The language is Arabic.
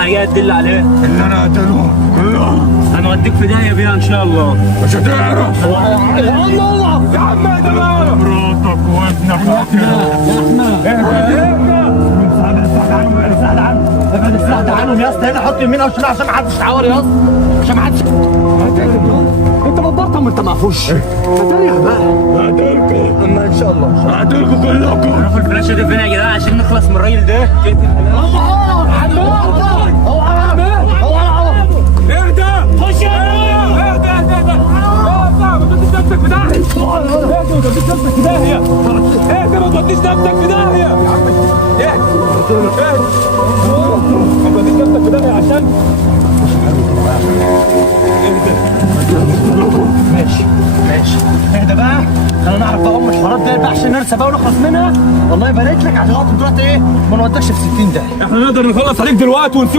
حاجات تدل عليه اللي انا قتلهم كلهم هنوديك في داهيه بيها ان شاء الله. مش هتعرف. يا الله يا عم اهدى بقى. مراتك وابنك قتلهم. ابعد السلاح عنهم، ابعد السلاح ده عنهم يا اسطى. هنا حط يمين او شمال عشان ما حدش يتعور يا اسطى، عشان ما حدش. انت مبرطه وانت انت معفوش. هتريح بقى. هقتلكم. اما ان شاء الله هقتلكم كلكم. ناخد الفلاشه دي فين يا جدعان عشان نخلص من الراجل ده. خش ما توديش نفسك في داهيه. يا عم ما توديش نفسك في داهيه عشان ماشي ماشي. اهدى بقى، خلينا نعرف بقى الحوارات دي بقى عشان نرسى بقى ونخلص منها. والله يبارك لك عشان خاطر دلوقتي ايه ما نودكش في 60 داهيه. احنا نقدر نخلص عليك دلوقتي ونسيب